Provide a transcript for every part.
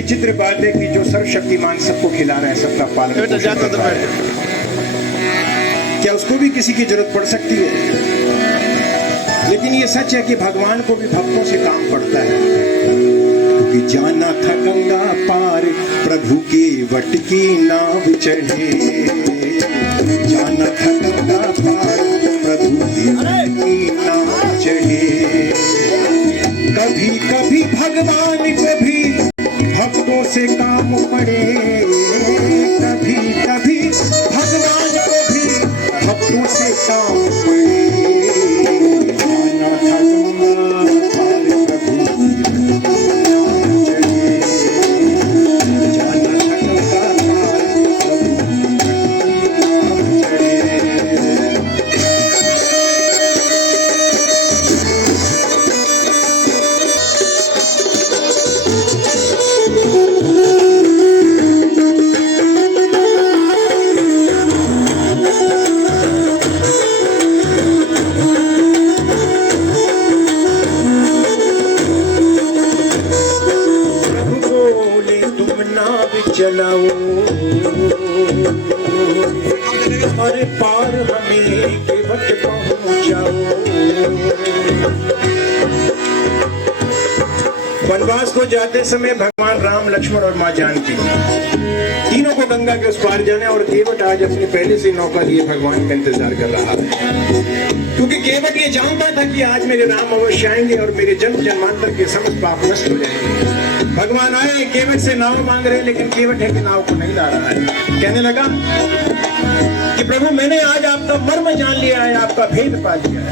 विचित्र बात है कि जो सर्वशक्तिमान सबको खिला रहा है, सबका पालन पोषण कर रहा है, क्या उसको भी किसी की जरूरत पड़ सकती है? लेकिन ये सच है कि भगवान को भी भक्तों से काम पड़ता है, क्योंकि जाना था गंगा पार प्रभु की वट की नाव चढ़े, जाना था गंगा पार प्रभु की वट की नाव चढ़े। कभी कभी भगवान को भी भक्तों से काम पड़े, कभी कभी भगवान को भी भक्तों से काम पड़े। जाना था गंगा पार प्रभु की वट की नाव चढ़े, जाना था गंगा पार प्रभु की वट की नाव चढ़े। चलाओ और पार हमें केवट पहुंचाओ। वनवास को जाते समय भगवान राम, लक्ष्मण और माँ जानकी तीनों को गंगा के उस पार जाना, और केवट आज अपनी पहले से नौका लिए भगवान का इंतजार कर रहा है, क्योंकि केवट ये जानता था कि आज मेरे राम अवश्य आएंगे और मेरे जन्म जन्मांतर के समस्त पाप नष्ट हो जाएंगे। भगवान आए, केवट से नाव मांग रहे, लेकिन केवट है कि नाव को नहीं ला रहा है। कहने लगा कि प्रभु मैंने आज आपका मर्म जान लिया है, आपका भेद पा लिया है।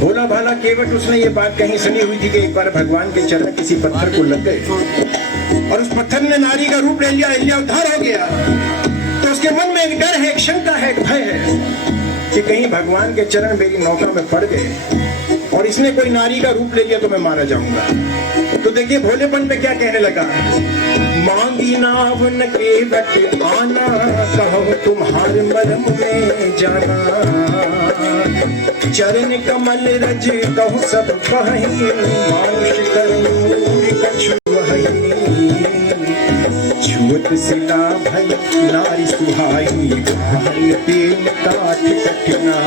भोला भाला केवट उसने ये बात कहीं सुनी हुई थी कि एक बार भगवान के चरण किसी पत्थर को लग गए और उस पत्थर ने नारी का रूप ले लिया, इलिया उद्धार हो गया। तो उसके मन में एक डर है, एक शंका है, एक भय है कि कहीं भगवान के चरण मेरी नौका में पड़ गए और इसने कोई नारी का रूप ले लिया तो मैं मारा जाऊंगा। तो देखिए भोलेपन में क्या कहने लगा, मांगी नाव न केवट आना, कहो तुम्हारे मरम में जाना, चरण कमल रज कहूँ सब कहीं, मानुष करूँ कछु वहीं, छुअत सिला भई नारी सुहाई, भाई तेल काट कटना,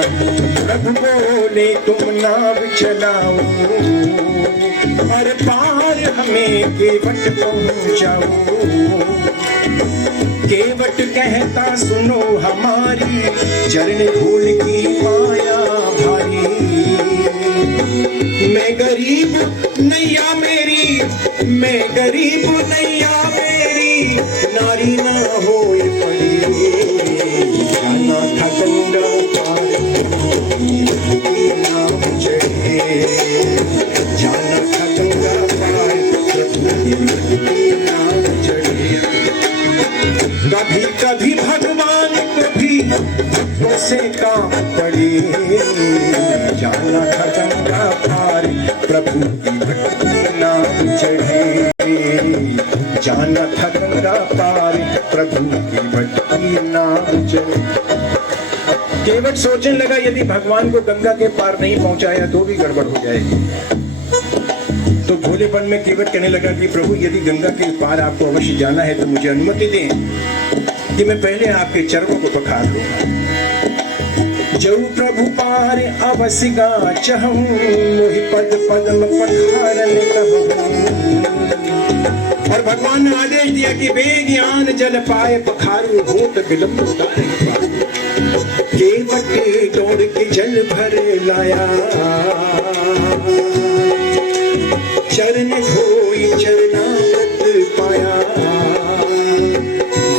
प्रभु बोले तुम नाव चलाओ और पार हमें केवट पहुंचाओ। केवट कहता सुनो हमारी, चरण धूल की माया भारी, मैं गरीब नैया मेरी, मैं गरीब नैया मेरी, नारी ना होए पड़ी, जाना था गंगा पार की नाव चढ़े, जाना था गंगा पार प्रभु की नाव चढ़े। कभी कभी भगवान को भी भक्तों से काम पड़े, जाना था गंगा पार प्रभु की वट की नाव चढ़े, जाना था गंगा पार प्रभु की वट की नाव चढ़े। केवट सोचने लगा यदि भगवान को गंगा के पार नहीं पहुंचाया तो भी गड़बड़ हो जाएगी। तो भोलेपन में केवट कहने लगा कि प्रभु यदि गंगा के पार आपको अवश्य जाना है तो मुझे अनुमति दें कि मैं पहले आपके चरणों को पखार लूंगा। जो प्रभु पार अवश्य गा चाहूं, मोहि पद पद्म पखारन कहूं। और भगवान ने आदेश दिया कि बेज्ञान जल पाए पखारू, होत विलंब उतारे पार। केवट दौड़ के जल भर लाया, चरण धोई चरणामृत पाया,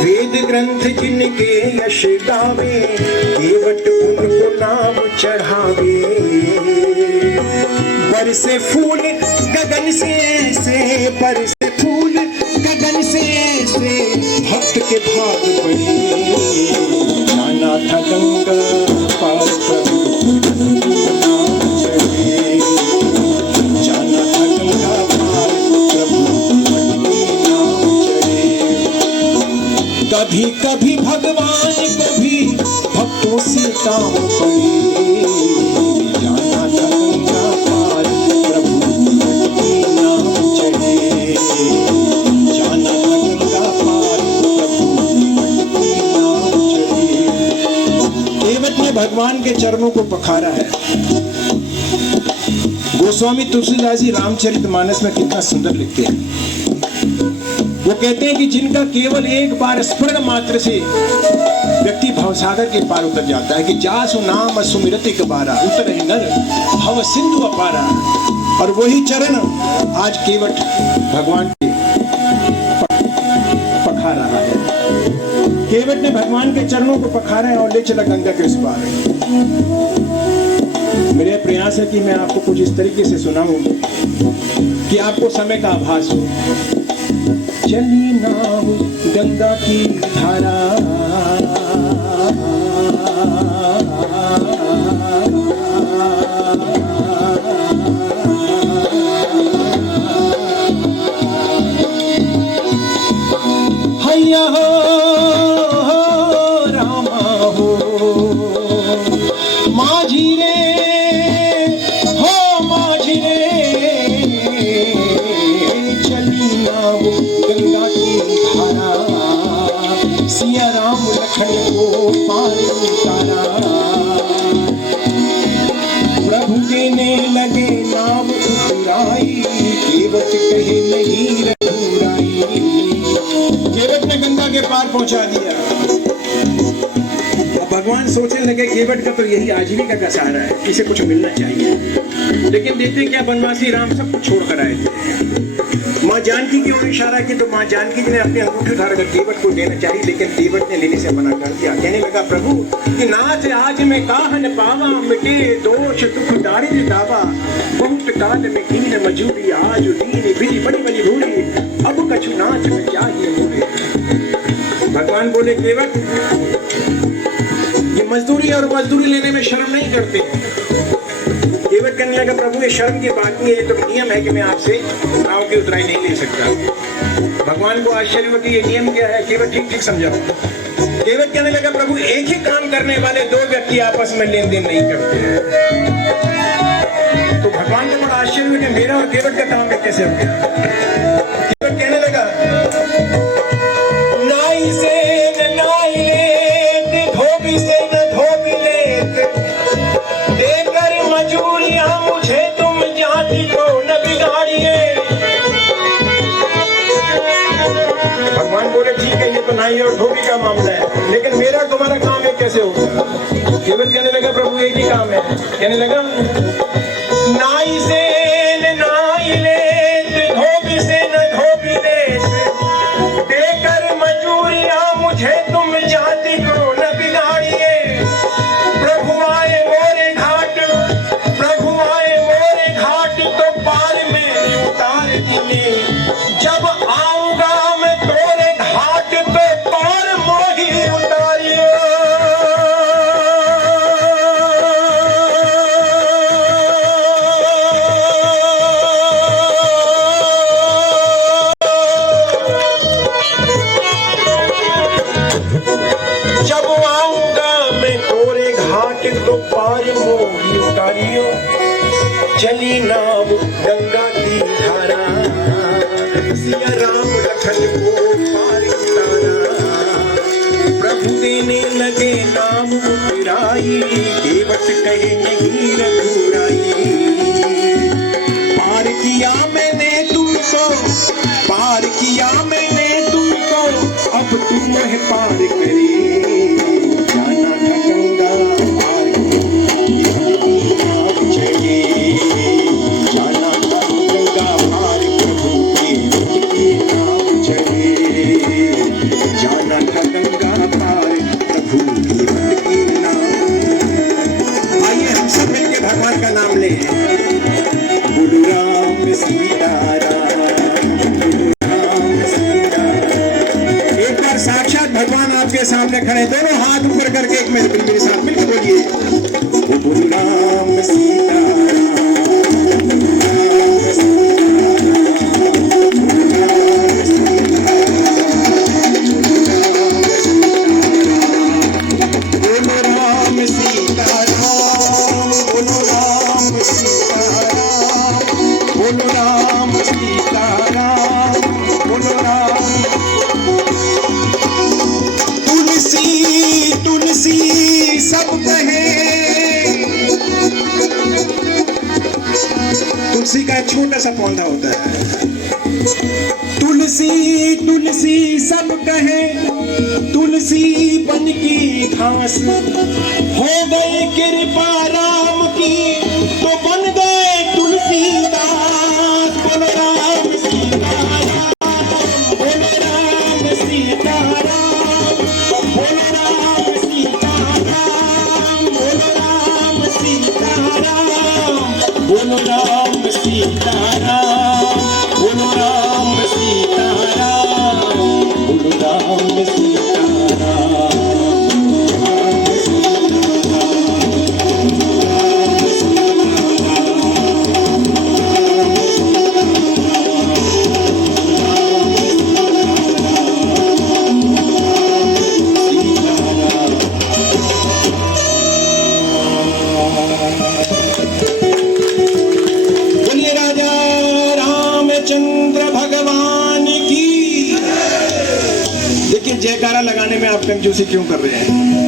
वेद ग्रंथ जिनके यश गावे, केवट उनको नाम चढ़ावे। बरसे फूल गगन से ऐसे, बरसे फूल गगन से ऐसे, भक्त के भाग बढ़े, जाना था गंगा पार प्रभु की नाव चढ़े, जाना था गंगा पार प्रभु की नाव चढ़े। कभी कभी भगवान को भी भक्तों से काम पड़े, जाना था गंगा पार प्रभु की नाव चढ़े। चरणों को पखारा है। गोस्वामी तुलसीदास जी रामचरितमानस में कितना सुंदर लिखते हैं। वो कहते हैं कि जिनका केवल एक बार स्मरण मात्र से व्यक्ति भवसागर के पार उतर जाता है, कि जासु नाम सुमिरति कबारा उतर ही नर भव सिंधु अपारा। और वही चरण आज केवट भगवान के पखार रहा है। केवट ने भगवान के चरणों को पखारा है और ले चला गंगा के उस पार। मेरा प्रयास है कि मैं आपको कुछ इस तरीके से सुनाऊं कि आपको समय का आभास हो। चली नाव गंगा की धारा, हैया हो रामा हो माझी रे, हो माझी रे, चली नाव गंगा की धारा, सिया राम लखन को पार उतारा। प्रभु देने लगे नाव उतराई, केवट कहे नहीं रघुराई। केवट ने गंगा के पार पहुंचा दिया। भगवान सोचने लगे केवट का तो यही आजीविका का सहारा है, इसे कुछ मिलना चाहिए। लेकिन देखते क्या बनवासी राम सब कुछ छोड़ कर आए थे। माँ जानकी की ओर इशारा की तो माँ जानकी जी ने अपने अंगूठे उठाकर केवट को देना चाहिए, लेकिन केवट ने लेने से मना कर दिया। कहने लगा प्रभु कि नाथ आज में काहन पावा, मिटे दोष दुख दारिद्र दावा, बहुत काल में कीन मजूरी, आज दीन बिरी बड़ी बड़ी भूरी, अब कछु नाथ में क्या ये बोले। भगवान बोले केवट ये मजदूरी और मजदूरी लेने में शर्म नहीं करते। केवट कहने लगा प्रभु ये शर्म की बात नहीं है, ये तो नियम है कि मैं आपसे नाव की उतराई नहीं ले सकता। भगवान को आश्चर्य हुआ कि ये नियम क्या है। केवट ठीक ठीक समझाओ। केवट कहने लगा प्रभु एक ही काम करने वाले दो व्यक्ति आपस में लेन देन नहीं करते हैं। तो भगवान को बड़ा आश्चर्य हुआ कि मेरा और केवट का काम कैसे हो गया। केवट कहने लगा नाई से न नाई लेत, धोबी से न धोबी लेत, देकर मजूरियां मुझे तुम जाति को न बिगाड़िए। भगवान बोले ठीक है ये तो नाई और धोबी का मामला है, लेकिन मेरा तुम्हारा काम है कैसे होगा। केवट कहने लगा प्रभु एक ही काम है। कहने लगा नाई से न नाई लेत, धोबी से न धोबी लेत, देकर मजूरियां मुझे तुम जाति को न बिगाड़िए। प्रभु आए मोरे घाट, प्रभु आए मोरे घाट, तो पार में उतार दिए। जब आऊंगा मैं तोरे घाट, तो पार मोही उतारिए। जब आऊंगा मैं तोरे घाट, तो पार मोही उतारियो। चली नाव गंगा की धारा, सिया राम लखन को पार उतारा। प्रभु देने लगे नाम उतराई, केवट कहे नहीं रघुराई। पार किया मैंने तुमको, पार किया मैंने तुमको, अब तुम है पार करे। जाना था गंगा पार, नाव चढ़े। जाना था गंगा पार, प्रभु की नाव चढ़े। जाना था गंगा पार, प्रभु की नाव। आइए हम सब मिलकर भगवान का नाम ले। गुरु राम सीताराम, गुरु राम सीताराम। एक बार साक्षात भगवान आपके सामने खड़े, दोनों हाथ ऊपर करके एक मिनट मेरे साथ मिलकर बोलिए गुरु राम सीताराम, गुरु राम सीताराम, गुरु राम सीताराम, बोलो राम सीताराम, बोलो राम सीताराम, बोलो राम। तुलसी तुलसी सब कहे, तुलसी का एक छोटा सा पौधा होता है। तुलसी तुलसी सब कहे, तुलसी बन की घास, हो गई कृपा राम की तो बन गए तुलसीदास। बोलो राम सीताराम, बोलो राम सीताराम, बोलो राम सीताराम, बोलो राम सीताराम, बोलो राम सीताराम, बोलो राम सीताराम, बोलो राम सीताराम। बोलिए राजा रामचंद्र भगवान की। देखिए जयकारा लगाने में आप कंजूसी क्यों कर रहे हैं?